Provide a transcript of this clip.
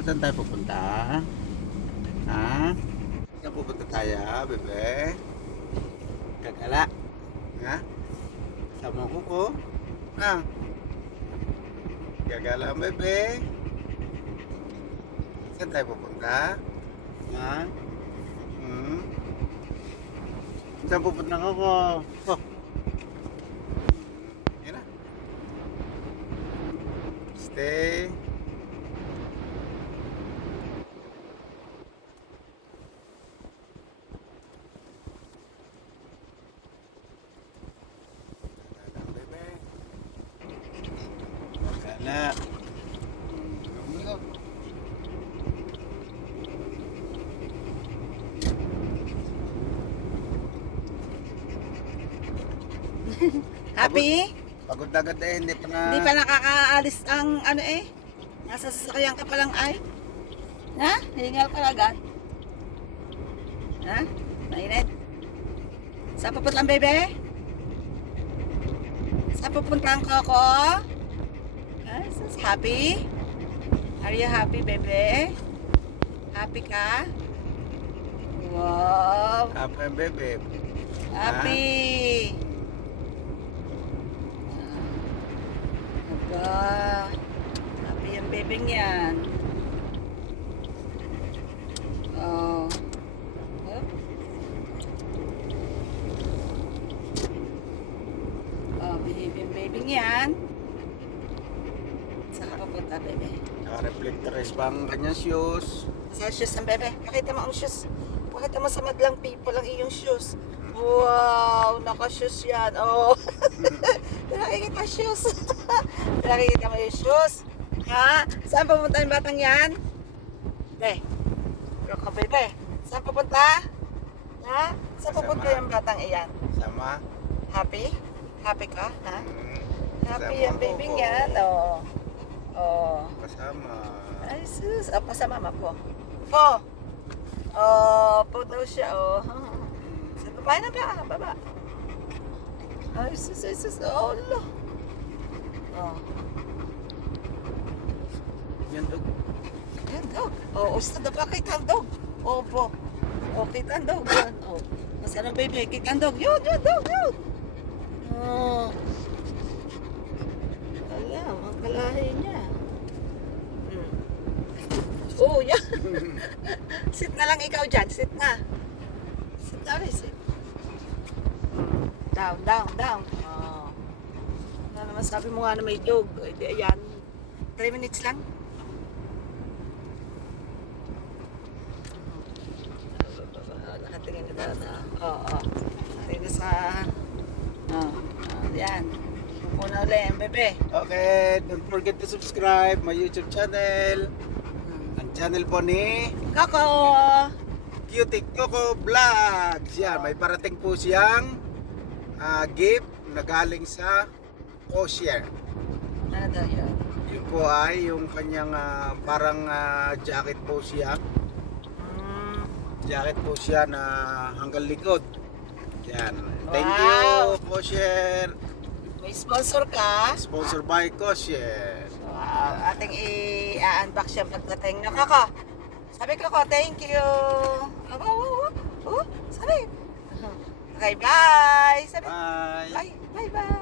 Saan tayo pupunta? Ha? Saan pupunta tayo, bebe? Gagala? Ha? Sama ko ko? Ha? Gagala, bebe? Saan tayo pupunta? Ha? Saan pupunta ko ko? Oh. Yan na. Stay. Gagala. Happy? Pagod na agad eh, hindi pa na... Hindi pa nakakaalis ang ano eh. Nasa sasakyan ka pa lang ay. Ha? Hihingal ka agad. Ha? Mainit? Saan pupunta ang bebe? Saan pupunta ang koko? Happy? Are you happy, bebe? Happy ka? Wow! Happy, bebe. Happy! Aba, happy yung bebeng yan. Oh. Hup. Oh, behave yung bebeng yan. Saan ka pupunta, bebe? Naka-reflectores pa ang kanyang shoes. Saan shoes ang bebe? Pakita mo ang shoes. Pakita mo sa madlang people ang iyong shoes. Wow, naka-shoes yan. Oh. Nakikita shoes. Nakikita mo yung shoes. Ha? Saan pupunta yung batang yan? Be. Bro ka, bebe. Saan pupunta? Ha? Saan pupunta yung batang iyan? Sama. Happy? Happy ka? Ha? Happy Sama yung ko baby ko. yan. Oh. Oh. Kasama. Ay, sus. Apa sa mama po? Po. Oh, po daw siya. Oh. Sa baba na ba? Baba. Ay, sus, ay, sus. Oh, lo. Oh. Yan, dog. Yan, dog. Oh, ustad na ba? Kita ang dog. Oh, po. Oh, kita ang dog. Yan. Oh. Nasaan ang baby? Kita ang dog. Yun, yun, dog, yun. Oh. Alam, ang kalahi niya. Oh, yan. Sit na lang ikaw dyan. Sit na. Sit na rin, sit. Down, down, down. Oh. Ano naman sabi mo nga na may dog. Ayan. 3 minutes lang. Nakatingin na daw na. Oo. Nakatingin na sa... Yan. Pupo na ulit ang bebe. Okay, don't forget to subscribe my YouTube channel. Ang channel po ni Koko! Cutie Coco Vlogs. Yan, may parating po siyang gift na galing sa Kosher. Ano daw yun? Yun po ay yung kanyang parang jacket po siya. Jacket po siya na hanggang likod. Yan. Thank Wow. you, Kosher. May sponsor ka? Sponsored by Kosher. Wow, ating i-unbox siya pagdating na Koko. Sabi ko, thank you. Oh, sabi. Okay, bye. Sabi, Bye. bye, bye, bye.